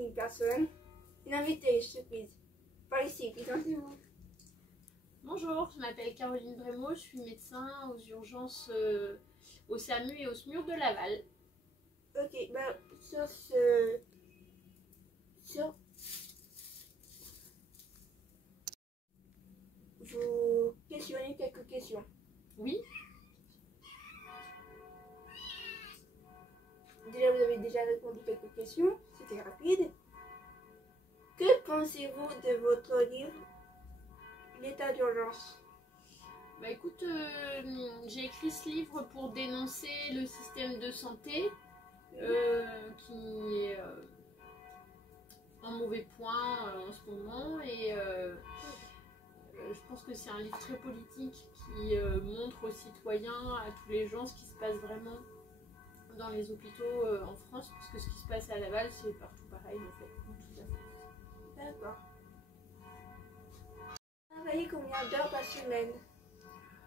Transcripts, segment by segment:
une personne, une invitée surprise. Par ici, présentez-vous. Bonjour, je m'appelle Caroline Brémaud, je suis médecin aux urgences au SAMU et au SMUR de Laval. Ok, ben vous questionnez quelques questions. Oui, Déjà, vous avez déjà répondu quelques questions, c'était rapide. Que pensez-vous de votre livre, L'état d'urgence? bah écoute, j'ai écrit ce livre pour dénoncer le système de santé qui est en mauvais point en ce moment et je pense que c'est un livre très politique qui montre aux citoyens, à tous les gens, ce qui se passe vraiment dans les hôpitaux en France, parce que ce qui se passe à Laval, c'est partout pareil en fait, dans toute la France. D'accord. Vous travaillez combien d'heures par semaine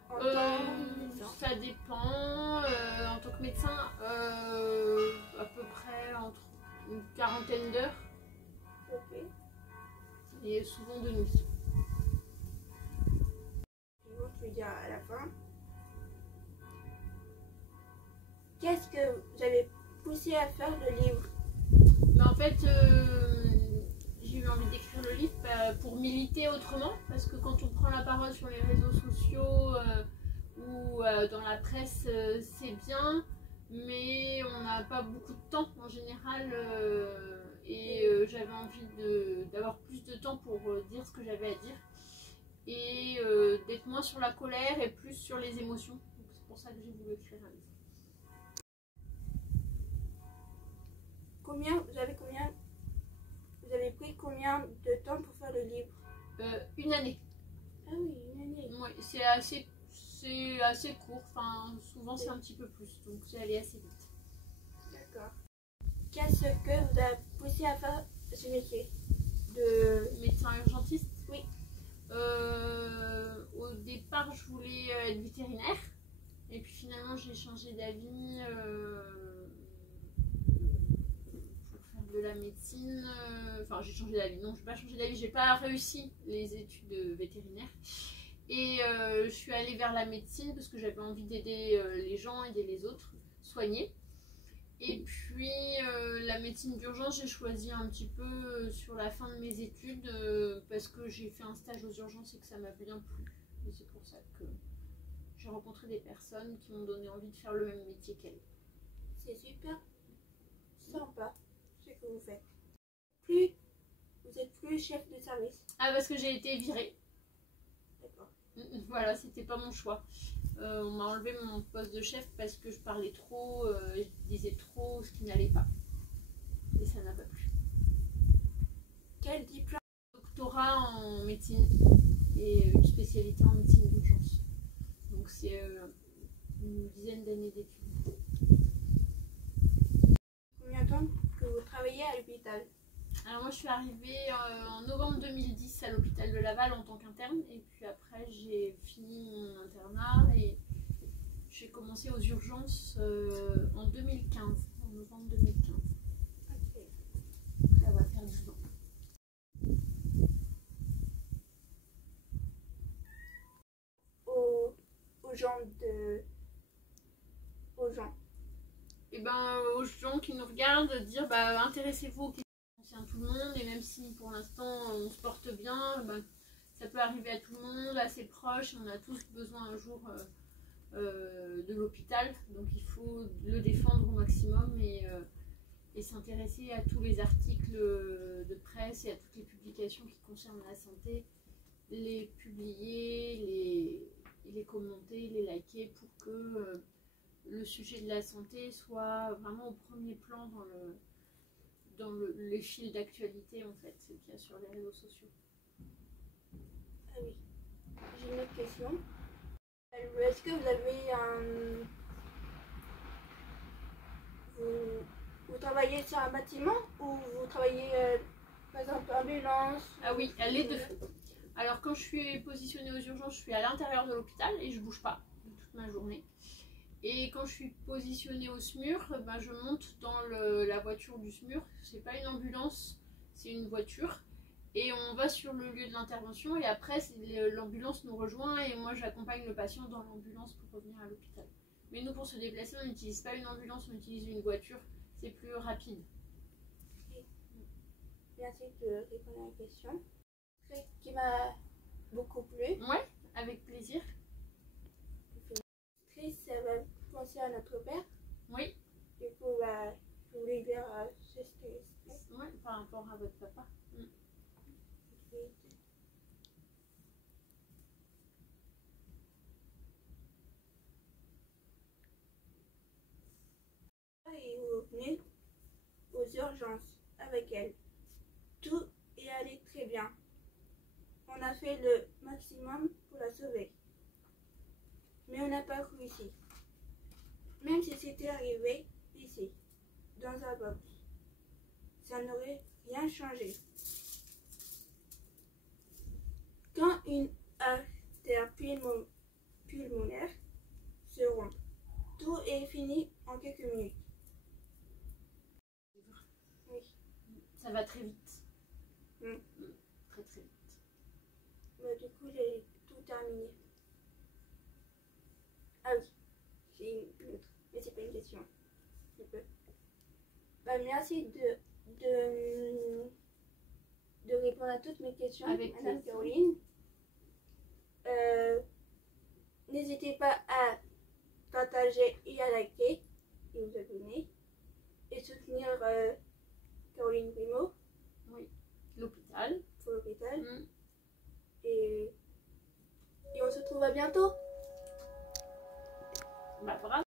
en tant que médecin? Ça dépend. En tant que médecin, à peu près entre une quarantaine d'heures Ok. et souvent de nuit. Je vais dire à la fin. Qu'est-ce que vous avez poussé à faire le livre? Mais en fait, j'ai eu envie d'écrire le livre pour militer autrement, parce que quand on prend la parole sur les réseaux sociaux ou dans la presse, c'est bien, mais on n'a pas beaucoup de temps en général. J'avais envie d'avoir plus de temps pour dire ce que j'avais à dire et d'être moins sur la colère et plus sur les émotions. Donc c'est pour ça que j'ai voulu écrire un livre. Vous avez pris combien de temps pour faire le livre? Une année. Ah oui, une année. Ouais, c'est assez court, enfin souvent c'est un petit peu plus, donc c'est allé assez vite. D'accord. Qu'est-ce que vous avez poussé à faire ce métier de Médecin urgentiste? Oui. Au départ je voulais être vétérinaire, et puis finalement j'ai changé d'avis pour faire de la médecine. Enfin j'ai changé d'avis, non je n'ai pas changé d'avis, j'ai pas réussi les études de vétérinaire. Et je suis allée vers la médecine parce que j'avais envie d'aider les gens, aider les autres, soigner. Et puis la médecine d'urgence, j'ai choisi un petit peu sur la fin de mes études parce que j'ai fait un stage aux urgences et que ça m'a bien plu. Et c'est pour ça que j'ai rencontré des personnes qui m'ont donné envie de faire le même métier qu'elles. C'est super sympa ce que vous faites. Vous êtes plus chef de service. Ah, parce que j'ai été virée. D'accord. Voilà, c'était pas mon choix. On m'a enlevé mon poste de chef parce que je parlais trop, je disais trop ce qui n'allait pas. Et ça n'a pas plu. Quel diplôme? Doctorat en médecine et une spécialité en médecine d'urgence. Donc c'est une dizaine d'années d'études. Combien de temps que vous travaillez à l'hôpital? Alors moi je suis arrivée en novembre 2010 à l'hôpital de Laval en tant qu'interne, et puis après j'ai fini mon internat et j'ai commencé aux urgences en 2015, en novembre 2015. Ok. Ça va faire 10 ans. Aux gens Et ben aux gens qui nous regardent, dire bah intéressez-vous aux questions qui concernent tout le monde, et même si pour l'instant on se porte bien, bah, ça peut arriver à tout le monde, à ses proches, on a tous besoin un jour de l'hôpital, donc il faut le défendre au maximum et s'intéresser à tous les articles de presse et à toutes les publications qui concernent la santé, les publier, les commenter, les liker pour que le sujet de la santé soit vraiment au premier plan dans les fils d'actualité en fait qu'il y a sur les réseaux sociaux. Ah oui. J'ai une autre question. Est-ce que vous avez vous travaillez sur un bâtiment ou vous travaillez par exemple ambulance? Ah oui, les deux. Alors quand je suis positionnée aux urgences, je suis à l'intérieur de l'hôpital et je bouge pas toute ma journée. Et quand je suis positionnée au SMUR, ben je monte dans la voiture du SMUR. C'est pas une ambulance, c'est une voiture. Et on va sur le lieu de l'intervention et après l'ambulance nous rejoint et moi j'accompagne le patient dans l'ambulance pour revenir à l'hôpital. Mais nous pour se déplacer on n'utilise pas une ambulance, on utilise une voiture, c'est plus rapide. Merci de répondre à la question. Qui m'a beaucoup plu. Ouais, avec plaisir. Ça va penser à notre père. Oui. Du coup, bah, je voulais dire ce stress. Ouais, par rapport à votre papa. Et revenez aux urgences avec elle. Tout est allé très bien. On a fait le maximum pour la sauver. Mais on n'a pas réussi. Même si c'était arrivé ici, dans un box, ça n'aurait rien changé. Quand une artère pulmonaire se rompt, tout est fini en quelques minutes. Oui. Ça va très vite. Mm. Très très vite. Mais du coup, j'ai tout terminé. Ah oui, j'ai une autre, mais c'est pas une question. Je peux. Bah, merci de répondre à toutes mes questions, Avec Madame plaisir. Caroline. N'hésitez pas à partager et à liker et vous abonner et soutenir Caroline Grimaud. Oui. L'hôpital. Pour l'hôpital. Mm. Et on se retrouve à bientôt. Bah, bravo.